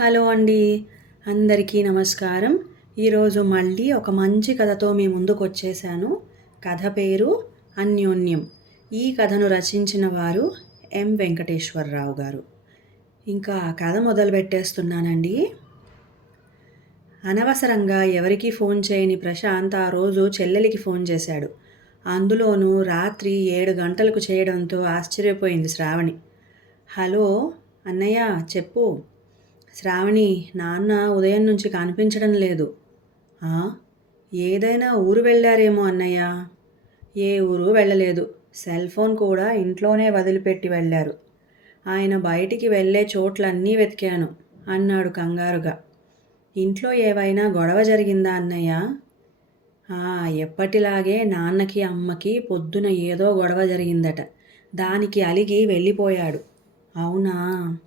Hello అండి. అందరికీ నమస్కారం. ఈరోజు మళ్ళీ ఒక మంచి కథతో మీ ముందుకు వచ్చేసాను కథ పేరు అన్యోన్యం. ఈ కథను రచించిన వారు ఎం. వెంకటేశ్వరరావు గారు. ఇంకా కథ మొదలు పెట్టేస్తున్నానండి. అనవసరంగా ఎవరికీ ఫోన్ చేయని ప్రశాంత్ ఆ రోజు చెల్లెలికి ఫోన్ చేశాడు. అందులోనూ రాత్రి ఏడు గంటలకు చేయడంతో ఆశ్చర్యపోయింది శ్రావణి. హలో అన్నయ్య చెప్పు. శ్రావణి నాన్న ఉదయం నుంచి కనిపించడం లేదు. "ఆ? ఏదైనా ఊరు వెళ్ళారేమో అన్నయ్య. ఏ ఊరు వెళ్ళలేదు. సెల్ ఫోన్ కూడా ఇంట్లోనే వదిలిపెట్టి వెళ్ళారు. ఆయన బయటికి వెళ్ళే చోట్లన్నీ వెతికాను అన్నాడు కంగారుగా. ఇంట్లో ఏవైనా గొడవ జరిగిందా అన్నయ్య? "ఆ, ఎప్పటిలాగే నాన్నకి అమ్మకి పొద్దున ఏదో గొడవ జరిగిందట. దానికి అలిగి వెళ్ళిపోయాడు. అవునా?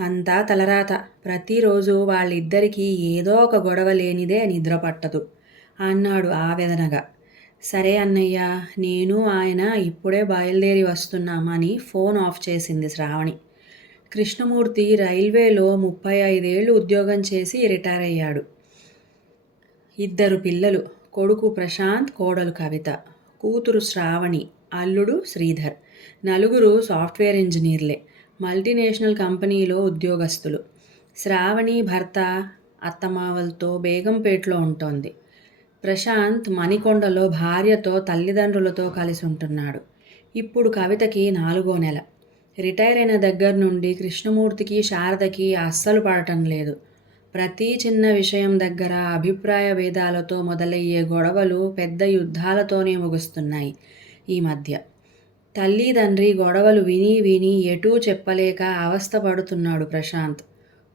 అంతా తలరాత. ప్రతిరోజు వాళ్ళిద్దరికీ ఏదో ఒక గొడవ లేనిదే నిద్ర పట్టదు. అన్నాడు ఆవేదనగా. సరే అన్నయ్య నేను ఆయన ఇప్పుడే బయలుదేరి వస్తున్నామని ఫోన్ ఆఫ్ చేసింది శ్రావణి. కృష్ణమూర్తి రైల్వేలో ముప్పై ఐదేళ్ళు ఉద్యోగం చేసి రిటైర్ అయ్యాడు. ఇద్దరు పిల్లలు కొడుకు ప్రశాంత్ కోడలు కవిత. కూతురు శ్రావణి అల్లుడు శ్రీధర్. నలుగురు సాఫ్ట్వేర్ ఇంజనీర్లే. మల్టీనేషనల్ కంపెనీలో ఉద్యోగస్తులు. శ్రావణి భర్త అత్తమావలతో బేగంపేటలో ఉంటోంది. ప్రశాంత్ మణికొండలో భార్యతో తల్లిదండ్రులతో కలిసి ఉంటున్నాడు. ఇప్పుడు కవితకి నాలుగో నెల. రిటైర్ అయిన దగ్గర నుండి కృష్ణమూర్తికి శారదకి అస్సలు పడటం లేదు. ప్రతి చిన్న విషయం దగ్గర అభిప్రాయ భేదాలతో మొదలయ్యే గొడవలు పెద్ద యుద్ధాలతోనే ముగుస్తున్నాయి ఈ మధ్య. తల్లి తండ్రి గొడవలు విని విని ఎటూ చెప్పలేక అవస్థపడుతున్నాడు ప్రశాంత్.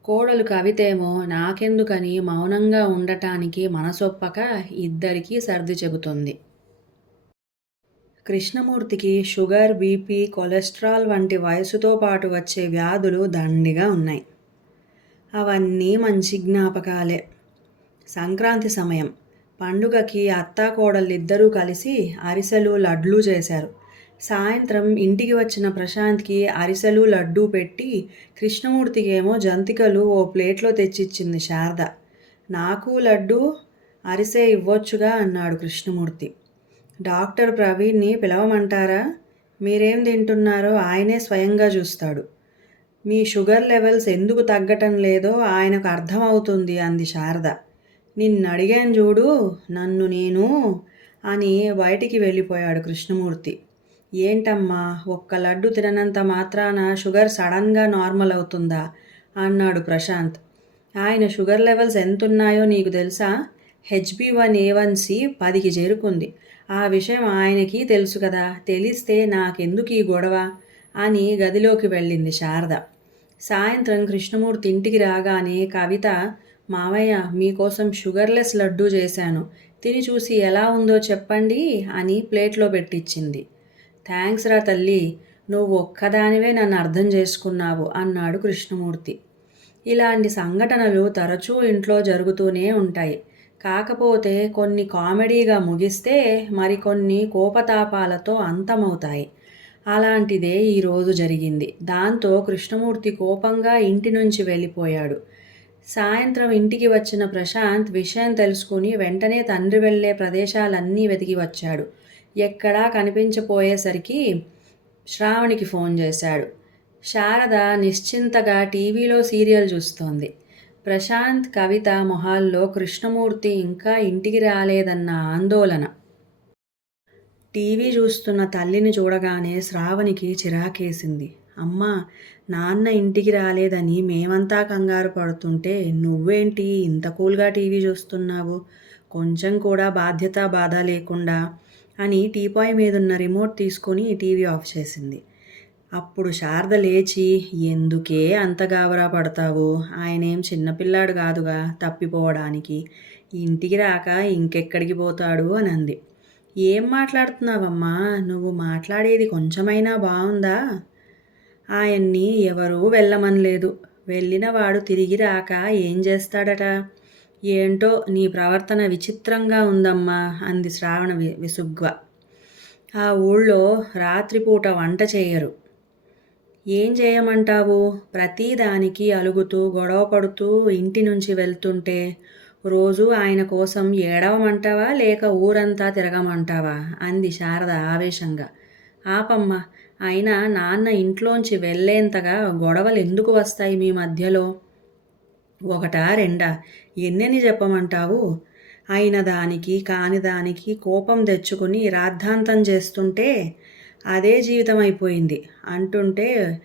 కోడలు కవితేమో నాకెందుకని మౌనంగా ఉండటానికి మనసొప్పక ఇద్దరికీ సర్ది చెబుతుంది. కృష్ణమూర్తికి షుగర్ బీపీ కొలెస్ట్రాల్ వంటి వయసుతో పాటు వచ్చే వ్యాధులు దండిగా ఉన్నాయి. అవన్నీ మంచి జ్ఞాపకాలే. సంక్రాంతి సమయం. పండుగకి అత్తాకోడళ్ళిద్దరూ కలిసి అరిసెలు లడ్లు చేశారు. సాయంత్రం ఇంటికి వచ్చిన ప్రశాంత్కి అరిసెలు లడ్డూ పెట్టి కృష్ణమూర్తికి ఏమో జంతికలు ఓ ప్లేట్లో తెచ్చిచ్చింది శారద. నాకు లడ్డు అరిసె ఇవ్వొచ్చుగా అన్నాడు కృష్ణమూర్తి. డాక్టర్ ప్రవీణ్ని పిలవమంటారా? మీరేం తింటున్నారో ఆయనే స్వయంగా చూస్తాడు. మీ షుగర్ లెవెల్స్ ఎందుకు తగ్గటం లేదో ఆయనకు అర్థమవుతుంది అంది శారద. నిన్ను అడిగాను చూడు నన్ను నేను అని బయటికి వెళ్ళిపోయాడు కృష్ణమూర్తి. ఏంటమ్మా ఒక్క లడ్డు తిననంత మాత్రాన షుగర్ సడన్గా నార్మల్ అవుతుందా? అన్నాడు ప్రశాంత్. ఆయన షుగర్ లెవెల్స్ ఎంతున్నాయో నీకు తెలుసా? HB one A one C పదికి చేరుకుంది. ఆ విషయం ఆయనకి తెలుసు కదా తెలిస్తే నాకెందుకు ఈ గొడవ? అని గదిలోకి వెళ్ళింది శారద. సాయంత్రం కృష్ణమూర్తి ఇంటికి రాగానే కవిత మావయ్య మీకోసం షుగర్లెస్ లడ్డూ చేశాను. తిని చూసి ఎలా ఉందో చెప్పండి అని ప్లేట్లో పెట్టించింది థ్యాంక్స్ రా తల్లి నువ్వు ఒక్కదానివే నన్ను అర్థం చేసుకున్నావు అన్నాడు కృష్ణమూర్తి. ఇలాంటి సంఘటనలు తరచూ ఇంట్లో జరుగుతూనే ఉంటాయి. కాకపోతే కొన్ని కామెడీగా ముగిస్తే మరికొన్ని కోపతాపాలతో అంతమవుతాయి. అలాంటిదే ఈరోజు జరిగింది. దాంతో కృష్ణమూర్తి కోపంగా ఇంటి నుంచి వెళ్ళిపోయాడు. సాయంత్రం ఇంటికి వచ్చిన ప్రశాంత్ విషయం తెలుసుకుని వెంటనే తండ్రి వెళ్ళే ప్రదేశాలన్నీ వెతికి వచ్చాడు. ఎక్కడా కనిపించపోయేసరికి శ్రావణికి ఫోన్ చేశాడు. శారద నిశ్చింతగా టీవీలో సీరియల్ చూస్తోంది. ప్రశాంత్ కవిత మొహాల్లో కృష్ణమూర్తి ఇంకా ఇంటికి రాలేదన్న ఆందోళన. టీవీ చూస్తున్న తల్లిని చూడగానే శ్రావణికి చిరాకేసింది. అమ్మా నాన్న ఇంటికి రాలేదని మేమంతా కంగారు పడుతుంటే నువ్వేంటి ఇంత కూల్గా టీవీ చూస్తున్నావు? కొంచెం కూడా బాధ్యత బాధ లేకుండా అని టీపాయ్ మీదున్న రిమోట్ తీసుకొని టీవీ ఆఫ్ చేసింది. అప్పుడు శారద లేచి ఎందుకే అంత గాబరా పడతావు? ఆయనేం చిన్నపిల్లాడు కాదుగా తప్పిపోవడానికి. ఇంటికి రాక ఇంకెక్కడికి పోతాడు? అని అంది. ఏం మాట్లాడుతున్నావమ్మా? నువ్వు మాట్లాడేది కొంచెమైనా బాగుందా ఆయన్ని ఎవరూ వెళ్ళమనలేదు. వెళ్ళిన వాడు తిరిగి రాక ఏం చేస్తాడట? ఏంటో నీ ప్రవర్తన విచిత్రంగా ఉందమ్మా అంది శ్రావణ వి విసుగ్గా. ఆ ఊళ్ళో రాత్రిపూట వంట చేయరు. ఏం చేయమంటావు? ప్రతిదానికి అలుగుతూ గొడవ పడుతూ ఇంటి నుంచి వెళ్తుంటే రోజు ఆయన కోసం ఏడవమంటావా? లేక ఊరంతా తిరగమంటావా? అంది శారద ఆవేశంగా. ఆపమ్మ అయినా నాన్న ఇంట్లోంచి వెళ్ళేంతగా గొడవలు ఎందుకు వస్తాయి మీ మధ్యలో? ఒకటా రెండా? ఎన్నెని చెప్పమంటావు అయిన దానికి కాని దానికి కోపం తెచ్చుకుని రాద్ధాంతం చేస్తుంటే అదే జీవితం అయిపోయింది అంటుంటే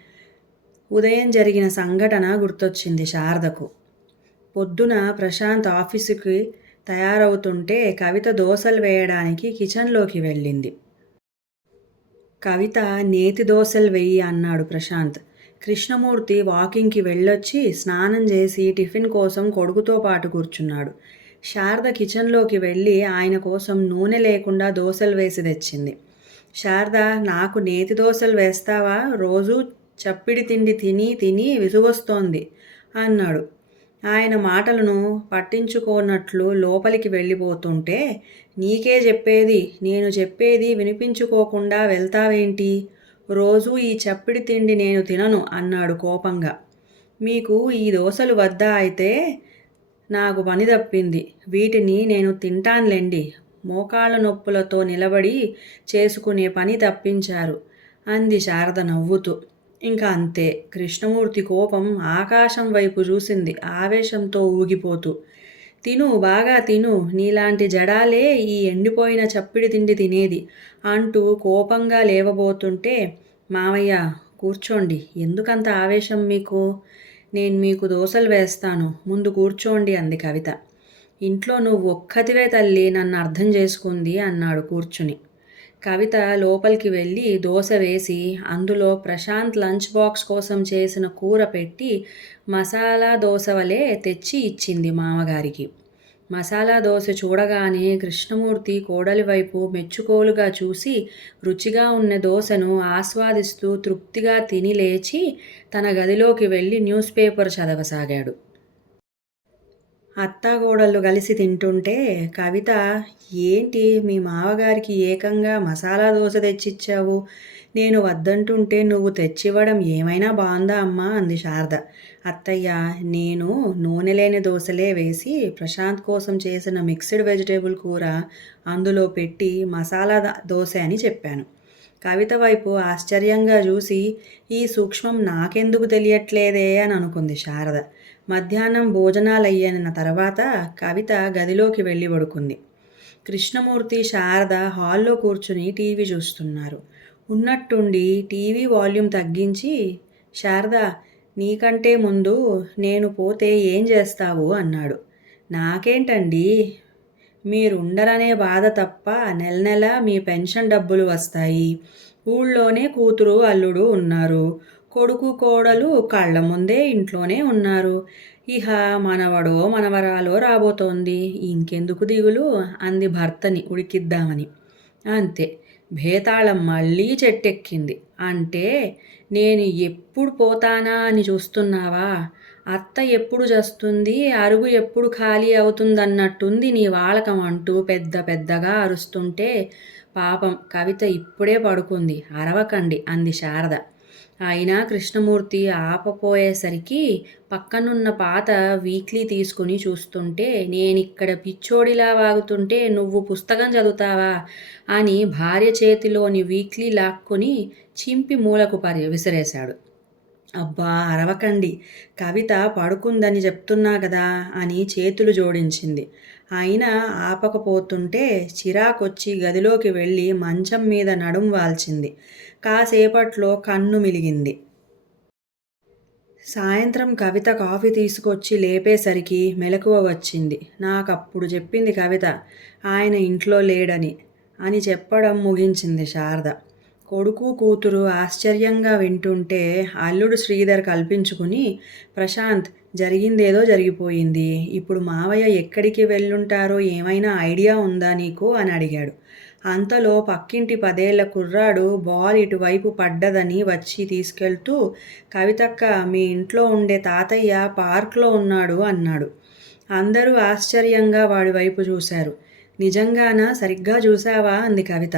ఉదయం జరిగిన సంఘటన గుర్తొచ్చింది శారదకు. పొద్దున ప్రశాంత్ ఆఫీసుకి తయారవుతుంటే కవిత దోశలు వేయడానికి కిచెన్లోకి వెళ్ళింది. కవిత నేతి దోశలు వెయ్యి అన్నాడు ప్రశాంత్. కృష్ణమూర్తి వాకింగ్కి వెళ్ళొచ్చి స్నానం చేసి టిఫిన్ కోసం కొడుకుతో పాటు కూర్చున్నాడు. శారద కిచెన్లోకి వెళ్ళి ఆయన కోసం నూనె లేకుండా దోశలు వేసి తెచ్చింది. శారద నాకు నేతి దోశలు వేస్తావా? రోజు చప్పిడి తిండి తిని తిని విసుగొస్తోంది అన్నాడు. ఆయన మాటలను పట్టించుకోనట్లు లోపలికి వెళ్ళిపోతుంటే నీకే చెప్పేది నేను చెప్పేది వినిపించుకోకుండా వెళ్తావేంటి? రోజూ ఈ చప్పిడి తిండి నేను తినను అన్నాడు కోపంగా. మీకు ఈ దోశలు వద్దా అయితే నాకు పని తప్పింది. వీటిని నేను తింటానులేండి. మోకాళ్ళ నొప్పులతో నిలబడి చేసుకునే పని తప్పించారు అంది శారద నవ్వుతూ. ఇంకా అంతే. కృష్ణమూర్తి కోపం ఆకాశం వైపు చూసింది. ఆవేశంతో ఊగిపోతూ. తిను బాగా తిను. నీలాంటి జడాలే ఈ ఎండిపోయిన చప్పిడి తిండి తినేది అంటూ కోపంగా లేవబోతుంటే మావయ్య కూర్చోండి. ఎందుకంత ఆవేశం మీకు? నేను మీకు దోశలు వేస్తాను. ముందు కూర్చోండి అంది కవిత. ఇంట్లో నువ్వు ఒక్కతివే తల్లి నన్ను అర్థం చేసుకుంది అన్నాడు కూర్చుని. కవిత లోపలికి వెళ్ళి దోశ వేసి అందులో ప్రశాంత్ లంచ్ బాక్స్ కోసం చేసిన కూర పెట్టి మసాలా దోశ వలె తెచ్చి ఇచ్చింది మామగారికి. మసాలా దోశ చూడగానే కృష్ణమూర్తి కోడలి వైపు మెచ్చుకోలుగా చూసి రుచిగా ఉన్న దోశను ఆస్వాదిస్తూ తృప్తిగా తిని లేచి తన గదిలోకి వెళ్ళి న్యూస్ పేపర్ చదవసాగాడు. అత్తాగోడళ్ళు కలిసి తింటుంటే కవిత ఏంటి మీ మావగారికి ఏకంగా మసాలా దోశ తెచ్చిచ్చావు? నేను వద్దంటుంటే నువ్వు తెచ్చివ్వడం ఏమైనా బాగుందా అమ్మా? అంది శారద. అత్తయ్య నేను నూనె లేని దోశలే వేసి ప్రశాంత్ కోసం చేసిన మిక్స్డ్ వెజిటేబుల్ కూర అందులో పెట్టి మసాలా దోశ అని చెప్పాను. కవిత వైపు ఆశ్చర్యంగా చూసి ఈ సూక్ష్మం నాకెందుకు తెలియట్లేదే? అని అనుకుంది శారద. మధ్యాహ్నం భోజనాలయ్యిన తర్వాత కవిత గదిలోకి వెళ్ళి పడుకుంది. కృష్ణమూర్తి శారద హాల్లో కూర్చుని టీవీ చూస్తున్నారు. ఉన్నట్టుండి టీవీ వాల్యూమ్ తగ్గించి శారద నీకంటే ముందు నేను పోతే ఏం చేస్తావు? అన్నాడు. నాకేంటండి మీరుండరనే బాధ తప్ప నెల నెల మీ పెన్షన్ డబ్బులు వస్తాయి. ఊళ్ళోనే కూతురు అల్లుడు ఉన్నారు. కొడుకు కోడలు కళ్ళ ముందే ఇంట్లోనే ఉన్నారు. ఇహ మనవడో మనవరాలో రాబోతోంది. ఇంకెందుకు దిగులు? అంది భర్తని ఉడికిద్దామని. అంతే భేతాళం మళ్ళీ చెట్టెక్కింది. అంటే నేను ఎప్పుడు పోతానా అని చూస్తున్నావా? అత్త ఎప్పుడు చస్తుంది? అరుగు ఎప్పుడు ఖాళీ అవుతుందన్నట్టుంది నీ వాళకం అంటూ పెద్ద పెద్దగా అరుస్తుంటే పాపం కవిత ఇప్పుడే పడుకుంది. అరవకండి అంది శారద. అయినా కృష్ణమూర్తి ఆపపోయేసరికి పక్కనున్న పాత వీక్లీ తీసుకుని చూస్తుంటే నేనిక్కడ పిచ్చోడిలా వాగుతుంటే నువ్వు పుస్తకం చదువుతావా? అని భార్య చేతిలోని వీక్లీ లాక్కొని చింపి మూలకు పరి విసిరేశాడు. అబ్బా అరవకండి. కవిత పడుకుందని చెప్తున్నా కదా అని చేతులు జోడించింది. అయినా ఆపకపోతుంటే చిరాకొచ్చి గదిలోకి వెళ్ళి మంచం మీద నడుం వాల్చింది. కాసేపట్లో కన్ను మిలిగింది. సాయంత్రం కవిత కాఫీ తీసుకొచ్చి లేపేసరికి మెలకువ వచ్చింది. నాకప్పుడు చెప్పింది కవిత ఆయన ఇంట్లో లేడని అని చెప్పడం ముగించింది శారద. కొడుకు కూతురు ఆశ్చర్యంగా వింటుంటే అల్లుడు శ్రీధర్ కల్పించుకుని ప్రశాంత్ జరిగిందేదో జరిగిపోయింది. ఇప్పుడు మావయ్య ఎక్కడికి వెళ్ళుంటారో ఏమైనా ఐడియా ఉందా నీకు? అని అడిగాడు. అంతలో పక్కింటి పదేళ్ళ కుర్రాడు బాల్ ఇటువైపు పడ్డదని వచ్చి తీసుకెళ్తూ కవితక్క మీ ఇంట్లో ఉండే తాతయ్య పార్క్లో ఉన్నాడు అన్నాడు. అందరూ ఆశ్చర్యంగా వాడి వైపు చూశారు. నిజంగానా? సరిగ్గా చూసావా అంది కవిత.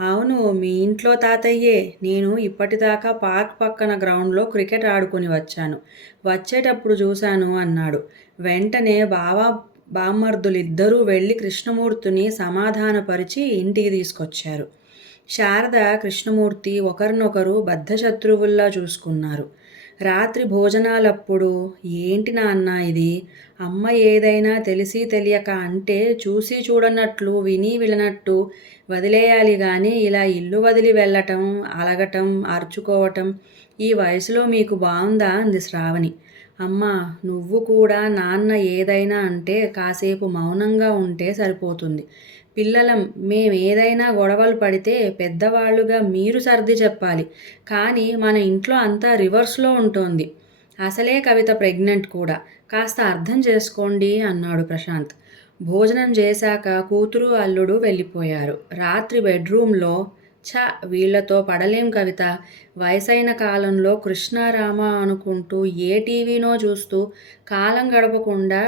అవును మీ ఇంట్లో తాతయ్యే. నేను ఇప్పటిదాకా పార్క్ పక్కన గ్రౌండ్లో క్రికెట్ ఆడుకుని వచ్చాను. వచ్చేటప్పుడు చూశాను అన్నాడు. వెంటనే బావా బామ్మర్దులిద్దరూ వెళ్ళి కృష్ణమూర్తిని సమాధానపరిచి ఇంటికి తీసుకొచ్చారు. శారద కృష్ణమూర్తి ఒకరినొకరు బద్ధశత్రువుల్లా చూసుకున్నారు. రాత్రి భోజనాలప్పుడు ఏంటి నాన్న ఇది? అమ్మ ఏదైనా తెలిసి తెలియక అంటే చూసి చూడనట్లు విని వినట్టు వదిలేయాలి కానీ ఇలా ఇల్లు వదిలి వెళ్ళటం అలగటం అరుచుకోవటం ఈ వయసులో మీకు బాగుందా అంది శ్రావణి. అమ్మా నువ్వు కూడా నాన్న ఏదైనా అంటే కాసేపు మౌనంగా ఉంటే సరిపోతుంది. పిల్లలం ఏదైనా గొడవలు పడితే పెద్దవాళ్ళుగా మీరు సర్ది చెప్పాలి. కానీ మన ఇంట్లో అంతా రివర్స్లో ఉంటుంది. అసలే కవిత ప్రెగ్నెంట్ కూడా. కాస్త అర్థం చేసుకోండి అన్నాడు ప్రశాంత్. భోజనం చేశాక కూతురు అల్లుడు వెళ్ళిపోయారు. రాత్రి బెడ్రూమ్లో ఛ వీళ్ళతో పడలేం కవిత. వయసైన కాలంలో కృష్ణారామ అనుకుంటూ ఏ టీవీనో చూస్తూ కాలం గడపకుండా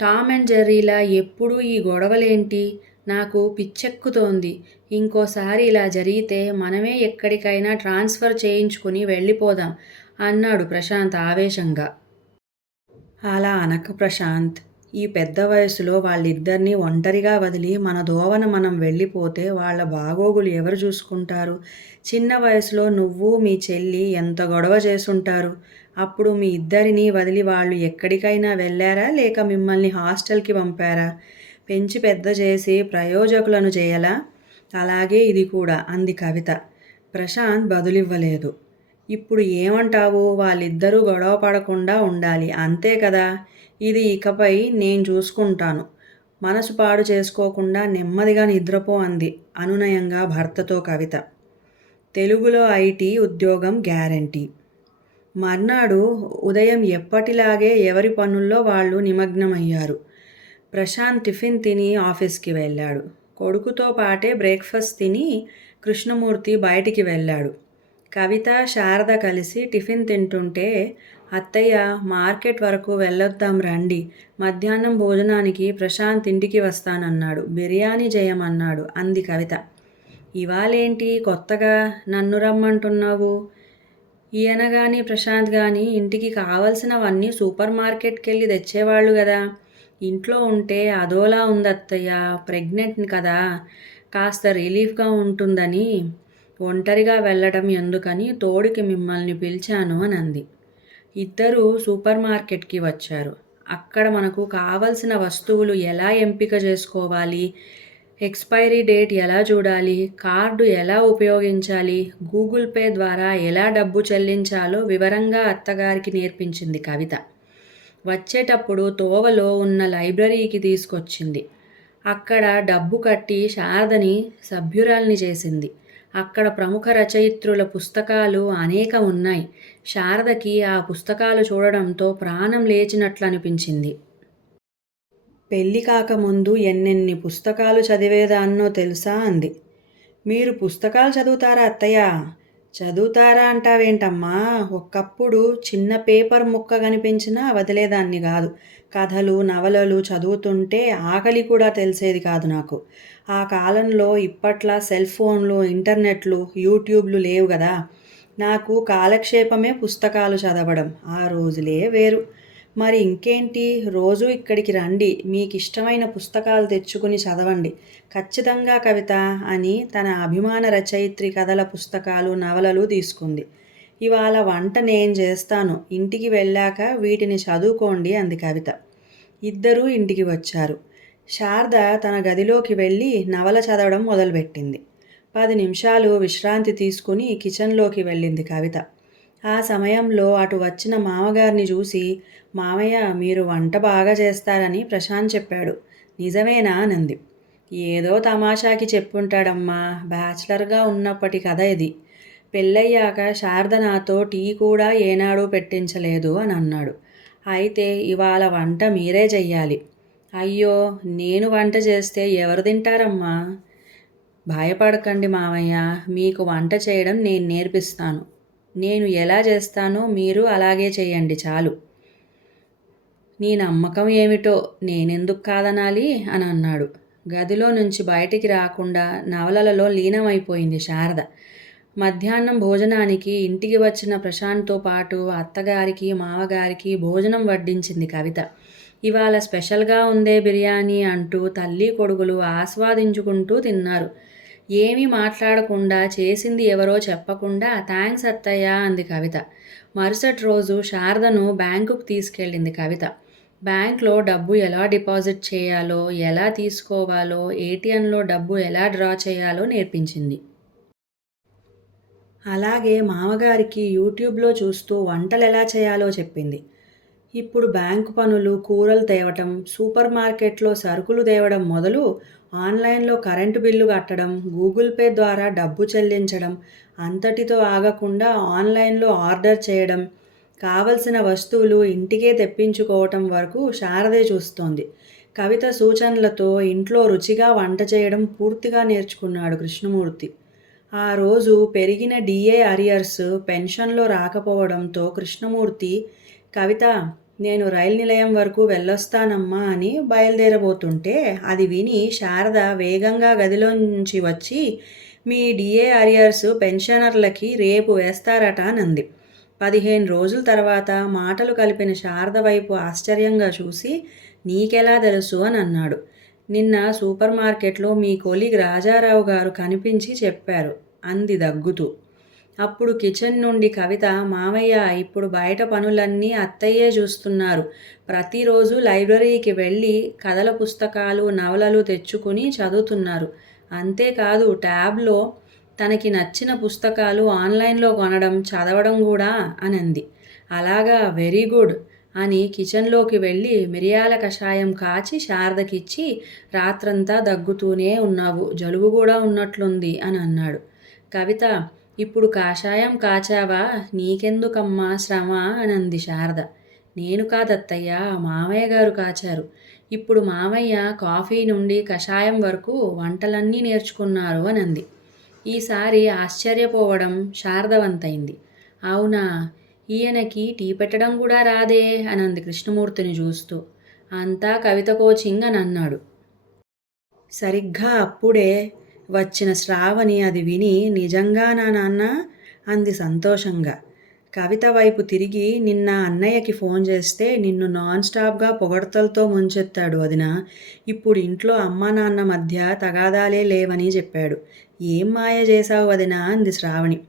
టామ్ అండ్ జెర్రీలా ఎప్పుడూ ఈ గొడవలేంటి? నాకు పిచ్చెక్కుతోంది. ఇంకోసారి ఇలా జరిగితే మనమే ఎక్కడికైనా ట్రాన్స్ఫర్ చేయించుకుని వెళ్ళిపోదాం అన్నాడు ప్రశాంత్ ఆవేశంగా. అలా అనక ప్రశాంత్. ఈ పెద్ద వయసులో వాళ్ళిద్దరినీ ఒంటరిగా వదిలి మన దోవన మనం వెళ్ళిపోతే వాళ్ళ బాగోగులు ఎవరు చూసుకుంటారు? చిన్న వయసులో నువ్వు మీ చెల్లి ఎంత గొడవ చేసుంటారు? అప్పుడు మీ ఇద్దరిని వదిలి వాళ్ళు ఎక్కడికైనా వెళ్ళారా? లేక మిమ్మల్ని హాస్టల్కి పంపారా? పెంచి పెద్ద చేసి ప్రయోజకులను చేయలా? అలాగే ఇది కూడా అంది కవిత. ప్రశాంత్ బదులివ్వలేదు. ఇప్పుడు ఏమంటావు? వాళ్ళిద్దరూ గొడవ పడకుండా ఉండాలి. అంతే కదా? ఇది ఇకపై నేను చూసుకుంటాను. మనసు పాడు చేసుకోకుండా నెమ్మదిగా నిద్రపో అంది అనునయంగా భర్తతో కవిత. తెలుగులో ఐటీ ఉద్యోగం గ్యారంటీ. మర్నాడు ఉదయం ఎప్పటిలాగే ఎవరి పనుల్లో వాళ్ళు నిమగ్నమయ్యారు. ప్రశాంత్ టిఫిన్ తిని ఆఫీస్కి వెళ్ళాడు. కొడుకుతో పాటే బ్రేక్ఫాస్ట్ తిని కృష్ణమూర్తి బయటికి వెళ్ళాడు. కవిత శారద కలిసి టిఫిన్ తింటుంటే అత్తయ్య మార్కెట్ వరకు వెళ్ళొద్దాం రండి. మధ్యాహ్నం భోజనానికి ప్రశాంత్ ఇంటికి వస్తానన్నాడు. బిర్యానీ చేయమన్నాడు అంది కవిత. ఇవాళేంటి కొత్తగా నన్ను రమ్మంటున్నావు? ఈయన కానీ ప్రశాంత్ కానీ ఇంటికి కావలసినవన్నీ సూపర్ మార్కెట్కి వెళ్ళి తెచ్చేవాళ్ళు కదా ఇంట్లో ఉంటే అదోలా ఉంది అత్తయ్య ప్రెగ్నెంట్ కదా. కాస్త రిలీఫ్గా ఉంటుందని ఒంటరిగా వెళ్ళడం ఎందుకని తోడికి మిమ్మల్ని పిలిచాను అని అంది ఇద్దరు సూపర్ మార్కెట్కి వచ్చారు. అక్కడ మనకు కావలసిన వస్తువులు ఎలా ఎంపిక చేసుకోవాలి? ఎక్స్పైరీ డేట్ ఎలా చూడాలి? కార్డు ఎలా ఉపయోగించాలి? గూగుల్ పే ద్వారా ఎలా డబ్బు చెల్లించాలో వివరంగా అత్తగారికి నేర్పించింది కవిత. వచ్చేటప్పుడు తోవలో ఉన్న లైబ్రరీకి తీసుకొచ్చింది. అక్కడ డబ్బు కట్టి శారదని సభ్యురాల్ని చేసింది. అక్కడ ప్రముఖ రచయిత్రుల పుస్తకాలు అనేక ఉన్నాయి. శారదకి ఆ పుస్తకాలు చూడడంతో ప్రాణం లేచినట్లు అనిపించింది పెళ్ళి కాకముందు ఎన్నెన్ని పుస్తకాలు చదివేదాన్నో తెలుసా అంది. మీరు పుస్తకాలు చదువుతారా అత్తయ్య? చదువుతారా అంటావేంటమ్మా? ఒకప్పుడు చిన్న పేపర్ ముక్క కనిపించినా వదిలేదాన్ని కాదు. కథలు నవలలు చదువుతుంటే ఆకలి కూడా తెలిసేది కాదు నాకు. ఆ కాలంలో ఇప్పట్లా సెల్ ఫోన్లు ఇంటర్నెట్లు యూట్యూబ్లు లేవు కదా. నాకు కాలక్షేపమే పుస్తకాలు చదవడం. ఆ రోజులే వేరు. మరి ఇంకేంటి? రోజు ఇక్కడికి రండి. మీకు ఇష్టమైన పుస్తకాలు తెచ్చుకుని చదవండి. ఖచ్చితంగా కవిత అని తన అభిమాన రచయిత్రి కథల పుస్తకాలు నవలలు తీసుకుంది. ఇవాళ వంట నేను చేస్తాను. ఇంటికి వెళ్ళాక వీటిని చదువుకోండి అంది కవిత. ఇద్దరూ ఇంటికి వచ్చారు. శారద తన గదిలోకి వెళ్ళి నవల చదవడం మొదలుపెట్టింది. పది నిమిషాలు విశ్రాంతి తీసుకుని కిచెన్లోకి వెళ్ళింది కవిత. ఆ సమయంలో అటు వచ్చిన మామగారిని చూసి మామయ్య మీరు వంట బాగా చేస్తారని ప్రశాంత్ చెప్పాడు. నిజమేనా? అనంది ఏదో తమాషాకి చెప్పుంటాడమ్మా. బ్యాచిలర్గా ఉన్నప్పటి కథ ఇది. పెళ్ళయ్యాక శారద నాతో టీ కూడా ఏనాడు పెట్టించలేదు అని అన్నాడు. అయితే ఇవాళ వంట మీరే చెయ్యాలి. అయ్యో నేను వంట చేస్తే ఎవరు తింటారమ్మా? భయపడకండి మావయ్య మీకు వంట చేయడం నేను నేర్పిస్తాను. నేను ఎలా చేస్తానో మీరు అలాగే చేయండి చాలు. నీ నమ్మకం ఏమిటో నేనెందుకు కాదనాలి? అని అన్నాడు. గదిలో నుంచి బయటికి రాకుండా నవలలలో లీనమైపోయింది శారద. మధ్యాహ్నం భోజనానికి ఇంటికి వచ్చిన ప్రశాంత్తో పాటు అత్తగారికి మామగారికి భోజనం వడ్డించింది కవిత. ఇవాళ స్పెషల్గా ఉందే బిర్యానీ అంటూ తల్లి కొడుకులు ఆస్వాదించుకుంటూ తిన్నారు. ఏమీ మాట్లాడకుండా చేసింది ఎవరో చెప్పకుండా థ్యాంక్స్ అత్తయ్య అంది కవిత. మరుసటి రోజు శారదను బ్యాంకుకు తీసుకెళ్ళింది కవిత. బ్యాంక్లో డబ్బు ఎలా డిపాజిట్ చేయాలో ఎలా తీసుకోవాలో ఏటీఎంలో డబ్బు ఎలా డ్రా చేయాలో నేర్పించింది. అలాగే మామగారికి యూట్యూబ్లో చూస్తూ వంటలు ఎలా చేయాలో చెప్పింది. ఇప్పుడు బ్యాంకు పనులు కూరలు తేవటం సూపర్ మార్కెట్లో సరుకులు తేవడం మొదలు ఆన్లైన్లో కరెంటు బిల్లు కట్టడం గూగుల్ పే ద్వారా డబ్బు చెల్లించడం అంతటితో ఆగకుండా ఆన్లైన్లో ఆర్డర్ చేయడం కావలసిన వస్తువులు ఇంటికే తెప్పించుకోవటం వరకు శారదే చూస్తోంది. కవిత సూచనలతో ఇంట్లో రుచిగా వంట చేయడం పూర్తిగా నేర్చుకున్నాడు కృష్ణమూర్తి. ఆ రోజు పెరిగిన డిఏ అరియర్స్ పెన్షన్లో రాకపోవడంతో కృష్ణమూర్తి కవిత నేను రైలు నిలయం వరకు వెళ్ళొస్తానమ్మా అని బయలుదేరబోతుంటే అది విని శారద వేగంగా గదిలో నుంచి వచ్చి మీ డిఏ అరియర్స్ పెన్షనర్లకి రేపు వేస్తారట అనంది పదిహేను రోజుల తర్వాత మాటలు కలిపిన శారద వైపు ఆశ్చర్యంగా చూసి నీకెలా తెలుసు అని అన్నాడు. నిన్న సూపర్ మార్కెట్లో మీ కొలీగ్ రాజారావు గారు కనిపించి చెప్పారు అంది దగ్గుతూ. అప్పుడు కిచెన్ నుండి కవిత మామయ్య ఇప్పుడు బయట పనులన్నీ అత్తయ్యే చూస్తున్నారు. ప్రతిరోజు లైబ్రరీకి వెళ్ళి కథల పుస్తకాలు నవలలు తెచ్చుకుని చదువుతున్నారు. అంతేకాదు ట్యాబ్లో తనకి నచ్చిన పుస్తకాలు ఆన్లైన్లో కొనడం చదవడం కూడా అనంది. అలాగా వెరీ గుడ్ అని కిచెన్లోకి వెళ్ళి మిరియాల కషాయం కాచి శారదకిచ్చి రాత్రంతా దగ్గుతూనే ఉన్నావు జలుబు కూడా ఉన్నట్లుంది అని అన్నాడు. కవిత ఇప్పుడు కాషాయం కాచావా? నీకెందుకమ్మా శ్రమ? అని అంది శారద. నేను కాదత్తయ్య మామయ్య గారు కాచారు. ఇప్పుడు మామయ్య కాఫీ నుండి కషాయం వరకు వంటలన్నీ నేర్చుకున్నారు అని అంది ఈసారి ఆశ్చర్యపోవడం శారదవంతైంది. అవునా? ఈయనకి టీ పెట్టడం కూడా రాదే అని అంది కృష్ణమూర్తిని చూస్తూ. అంతా కవిత కోచింగ్ అని అన్నాడు. సరిగ్గా అప్పుడే వచ్చిన శ్రావణి అది విని నిజంగా నా నాన్న అంది సంతోషంగా. కవిత వైపు తిరిగి నిన్న అన్నయ్యకి ఫోన్ చేస్తే నిన్ను నాన్ స్టాప్గా పొగడతలతో ముంచెత్తాడు అదిన ఇప్పుడు ఇంట్లో అమ్మ నాన్న మధ్య తగాదాలే లేవని చెప్పాడు. ఏం మాయ చేశావు వదిన అంది శ్రావణి.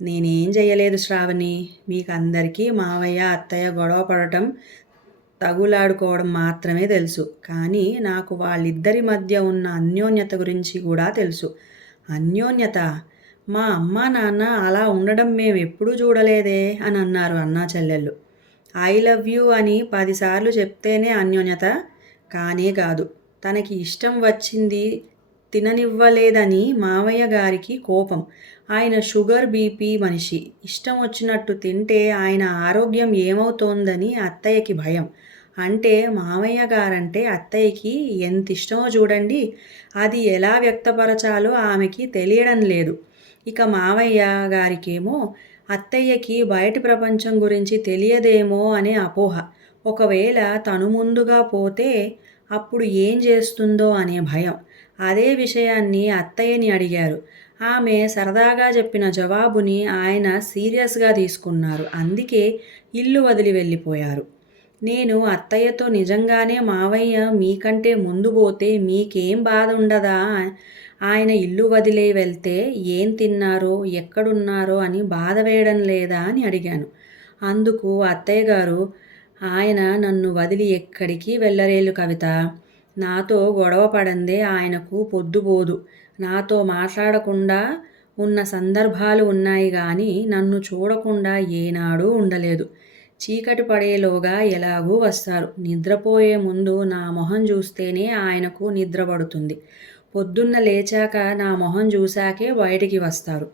నేనేం చేయలేదు శ్రావణి. మీకు అందరికీ మావయ్య అత్తయ్య గొడవ పడటం తగులాడుకోవడం మాత్రమే తెలుసు. కానీ నాకు వాళ్ళిద్దరి మధ్య ఉన్న అన్యోన్యత గురించి కూడా తెలుసు. అన్యోన్యత? మా అమ్మ నాన్న అలా ఉండడం మేము ఎప్పుడూ చూడలేదే అని అన్నారు అన్నా చెల్లెళ్ళు. ఐ లవ్ యూ అని పదిసార్లు చెప్తేనే అన్యోన్యత? కానే కాదు. తనకి ఇష్టం వచ్చింది తిననివ్వలేదని మావయ్య గారికి కోపం. ఆయన షుగర్ బీపీ మనిషి. ఇష్టం వచ్చినట్టు తింటే ఆయన ఆరోగ్యం ఏమవుతోందని అత్తయ్యకి భయం. అంటే మామయ్య గారంటే అత్తయ్యకి ఎంత ఇష్టమో చూడండి. అది ఎలా వ్యక్తపరచాలో ఆమెకి తెలియడం లేదు. ఇక మావయ్య గారికేమో అత్తయ్యకి బయటి ప్రపంచం గురించి తెలియదేమో అనే అపోహ. ఒకవేళ తను ముందుగా పోతే అప్పుడు ఏం చేస్తుందో అనే భయం. అదే విషయాన్ని అత్తయ్యని అడిగారు. ఆమె సరదాగా చెప్పిన జవాబుని ఆయన సీరియస్గా తీసుకున్నారు. అందుకే ఇల్లు వదిలి వెళ్ళిపోయారు. నేను అత్తయ్యతో నిజంగానే మావయ్య మీకంటే ముందు పోతే మీకేం బాధ ఉండదా ఆయన ఇల్లు వదిలే వెళ్తే ఏం తిన్నారో ఎక్కడున్నారో అని బాధ వేయడం లేదా అని అడిగాను. అందుకు అత్తయ్య గారు ఆయన నన్ను వదిలి ఎక్కడికి వెళ్ళలేలు కవిత. నాతో గొడవ పడందే ఆయనకు పొద్దుబోదు నాతో మాట్లాడకుండా ఉన్న సందర్భాలు ఉన్నాయి కానీ నన్ను చూడకుండా ఏనాడూ ఉండలేదు. చీకటి పడేలోగా ఎలాగూ వస్తారు. నిద్రపోయే ముందు నా మొహం చూస్తేనే ఆయనకు నిద్ర పడుతుంది పొద్దున్న లేచాక నా మొహం చూశాకే బయటికి వస్తారు.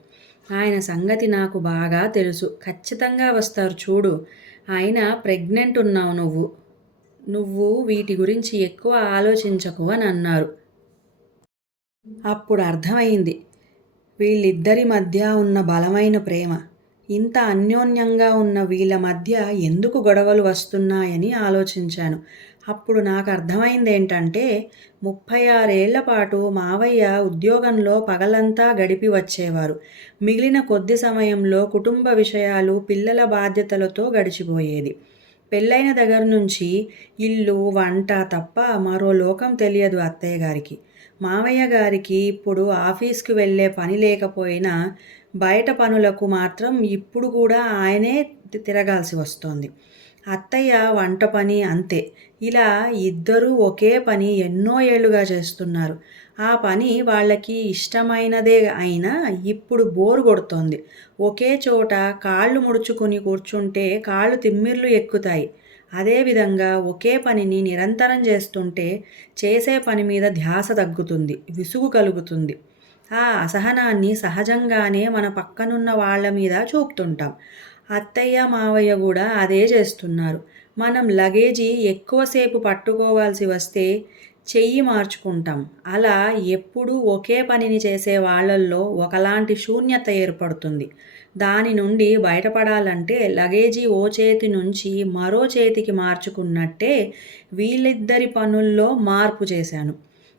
ఆయన సంగతి నాకు బాగా తెలుసు. ఖచ్చితంగా వస్తారు చూడు. ఆయన ప్రెగ్నెంట్ ఉన్నావు నువ్వు. నువ్వు వీటి గురించి ఎక్కువ ఆలోచించకు అని అన్నారు. అప్పుడు అర్థమైంది. వీళ్ళిద్దరి మధ్య ఉన్న బలమైన ప్రేమ. ఇంత అన్యోన్యంగా ఉన్న వీళ్ళ మధ్య ఎందుకు గొడవలు వస్తున్నాయని ఆలోచించాను. అప్పుడు నాకు అర్థమైంది ఏంటంటే ముప్పై ఆరేళ్ళ పాటు మావయ్య ఉద్యోగంలో పగలంతా గడిపి వచ్చేవారు. మిగిలిన కొద్ది సమయంలో కుటుంబ విషయాలు పిల్లల బాధ్యతలతో గడిచిపోయేది. పెళ్ళైన దగ్గర నుంచి ఇల్లు వంట తప్ప మరో లోకం తెలియదు అత్తయ్య గారికి. మావయ్య గారికి ఇప్పుడు ఆఫీస్కి వెళ్ళే పని లేకపోయినా బయట పనులకు మాత్రం ఇప్పుడు కూడా ఆయనే తిరగాల్సి వస్తోంది. అత్తయ్య వంట పని అంతే. ఇలా ఇద్దరూ ఒకే పని ఎన్నో ఏళ్ళుగా చేస్తున్నారు. ఆ పని వాళ్ళకి ఇష్టమైనదే అయినా ఇప్పుడు బోరు కొడుతోంది. ఒకే చోట కాళ్ళు ముడుచుకొని కూర్చుంటే కాళ్ళు తిమ్మిర్లు ఎక్కుతాయి. అదేవిధంగా ఒకే పనిని నిరంతరం చేస్తుంటే చేసే పని మీద ధ్యాస తగ్గుతుంది విసుగు కలుగుతుంది. ఆ అసహనాన్ని సహజంగానే మన పక్కనున్న వాళ్ళ మీద చూపుతుంటాం. అత్తయ్య మావయ్య కూడా అదే చేస్తున్నారు. మనం లగేజీ ఎక్కువసేపు పట్టుకోవాల్సి వస్తే చెయ్యి మార్చుకుంటాం. అలా ఎప్పుడూ ఒకే పనిని చేసే వాళ్ళల్లో ఒకలాంటి శూన్యత ఏర్పడుతుంది. దాని నుండి బయటపడాలంటే లగేజీ ఓ చేతి నుంచి మరో చేతికి మార్చుకున్నట్టే వీళ్ళిద్దరి పనుల్లో మార్పు చేశాను.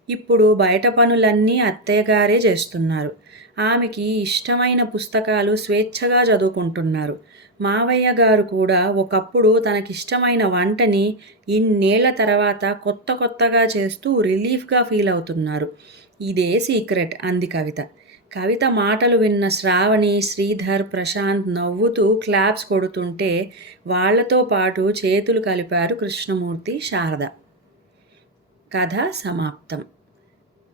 ఇప్పుడు బయట పనులన్నీ అత్తయ్యగారే చేస్తున్నారు. ఆమెకి ఇష్టమైన పుస్తకాలు స్వేచ్ఛగా చదువుకుంటున్నారు. మావయ్య గారు కూడా ఒకప్పుడు తనకిష్టమైన వంటని ఇన్నేళ్ళ తర్వాత కొత్త కొత్తగా చేస్తూ రిలీఫ్గా ఫీల్ అవుతున్నారు. ఇదే సీక్రెట్ అంది కవిత. కవిత మాటలు విన్న శ్రావణి శ్రీధర్ ప్రశాంత్ నవ్వుతూ క్లాప్స్ కొడుతుంటే వాళ్ళతో పాటు చేతులు కలిపారు కృష్ణమూర్తి శారద. కథ సమాప్తం.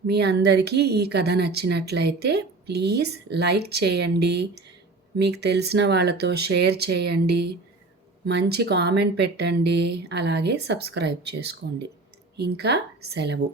మీ అందరికీ ఈ కథ నచ్చినట్లయితే ప్లీజ్ లైక్ చేయండి. మీకు తెలిసిన వాళ్ళతో షేర్ చేయండి. మంచి కామెంట్ పెట్టండి. అలాగే సబ్స్క్రైబ్ చేసుకోండి. ఇంకా సెలవు.